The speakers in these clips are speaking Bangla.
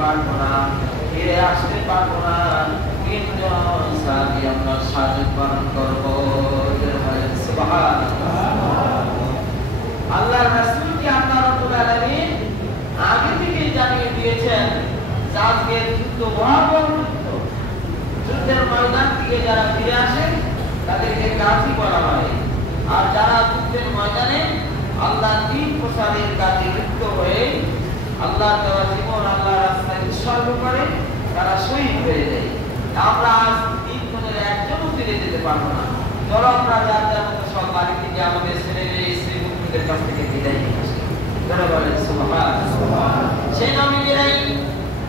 পারবো না, ফিরে আসতে পারবো না, তিনজন সাহাবী আমরা শাহাদাত বরণ করবো। আল্লাহর রাসূলকে আল্লাহ রাব্বুল আলামিন আগে থেকে জানিয়ে দিয়েছেন যে আজকে যুদ্ধ ভয়াবহ যুদ্ধ, যুদ্ধের ময়দান থেকে যারা ফিরে আসে তাদেরকে গাজী বলা হয়, আর যারা যুদ্ধের ময়দানে আল্লাহর দ্বীন প্রচারের কাজে লিপ্ত হয়ে আল্লাহর দেওয়া জীবন আল্লাহর রাস্তায় উৎসর্গ করে তারা শহীদ হয়ে যায়। আমরা আজ তিনজনের একজনও ফিরে যেতে পারবো না। চলো আমরা যার যার মতো সব বাড়ি থেকে আমাদের ছেলে মেয়ে স্ত্রী পুত্রদের কাছ থেকে বিদায় নিয়ে আসি। যারা বলেন সুবহানাল্লাহ। সেই নবীরাই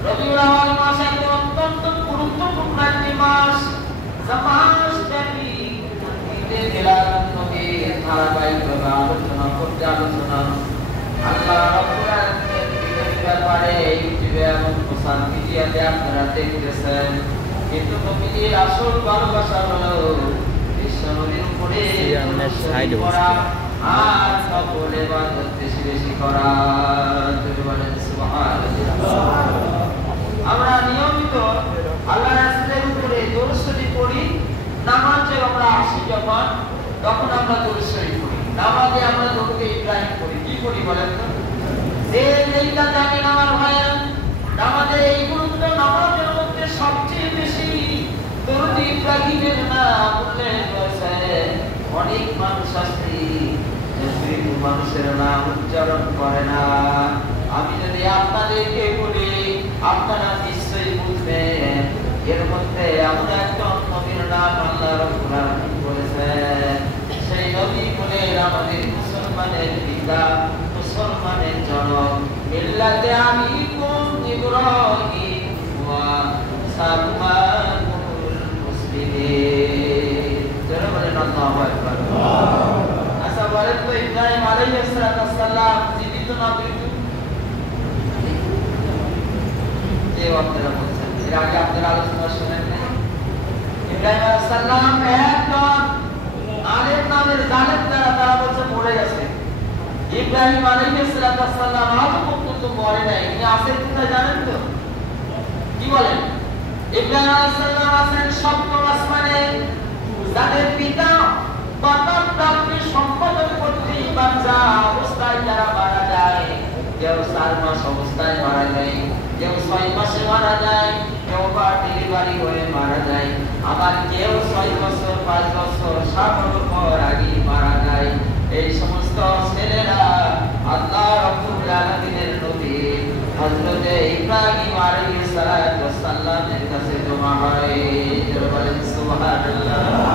রবিউল আউয়াল মাস একটি অত্যন্ত গুরুত্বপূর্ণ একটি মাস। জামাসব্যাপী ঈদে মিলাদুন নবীর ধারাবাহিকভাবে আলোচনা আল্লাহ রাব্বুল আলামিনের ঈদের ব্যাপারে ইউটিউবে এবং সোশ্যাল মিডিয়াতে আপনারা দেখতেছেন, কিন্তু নবীর আসল ভালোবাসা হলো বিশ্বনবীর উপরে করা আর সকল ইবাদত বেশি বেশি করা। বলেন সুবহানাল্লাহ। আমরা নিয়মিত আল্লাহ রাসূলের উপরে দরুদ শরীফ পড়ি। নামাজে আমরা আসি যখন, তখন আমরা দরুদ শরীফ পড়ি। নামাজে আমরা দরুদ ইব্রাহিম পড়ি। কি পড়ি বলেন তো? যে যেটা জানেন আমার ভাইরা, নামাজের এই গুরুত্ব, নামাজের মধ্যে সবচেয়ে বেশি দরুদ ইব্রাহিমের নাম উল্লেখ হয়েছে। অনেক মানুষ আছে যে মানুষের নাম উচ্চারণ করে না। আমি যদি আপনাদেরকে বলি, আপনারা নিশ্চয়ই বুঝবেন এর মধ্যে এমন একজন নবীর নাম আল্লাহ রাব্বুল আলামিন বলেছেন। সেই নবী বলে আমাদের মুসলমানের পিতা, মুসলমানের জনক, মিল্লাতে আবিকুম ইব্রাহিম ওয়া সাম্মাকুমুল মুসলিমিন। যারা বলেন আল্লাহু আকবার। আচ্ছা বলেন তো, ইব্রাহিম আলাইহিস সালাম জীবিত না মৃত? যে আপনারা বলছেন, এর আগে আপনারা আলোচনা শুনেন না? ইব্রাহিম আলাইহিস সালাম একজন আলেম নামের জালেম দ্বারা তারা বলছে মরে গেছে। ইব্রাহিম আলাইহিস সালাম আজও পর্যন্ত মরে নাই। ইনি আছেন কোথায় জানেন তো? কি বলেন? ইব্রাহিম আলাইহিস সালাম আছেন সপ্তম আসমানে। যাদের পিতা বাতার প্রাপ্তির সম্পাদন করতে বাচ্চা অবস্থায় যারা মারা যায়, কেউ 4 মাস অবস্থায় মারা যায়, কেউ 6 মাসে মারা যায়, কেউ বা ডেলিভারি হয়ে মারা যায়, আবার কেউ 6 বছর 5 বছর 7 বছর আগে মারা যায়। এই সমস্ত ছেলেরা আল্লাহ রাব্বুল আলামিনের নবী হযরত ইব্রাহিম আলাইহিস সালামের কাছে জমা হয়। বলেন সুবহানাল্লাহ।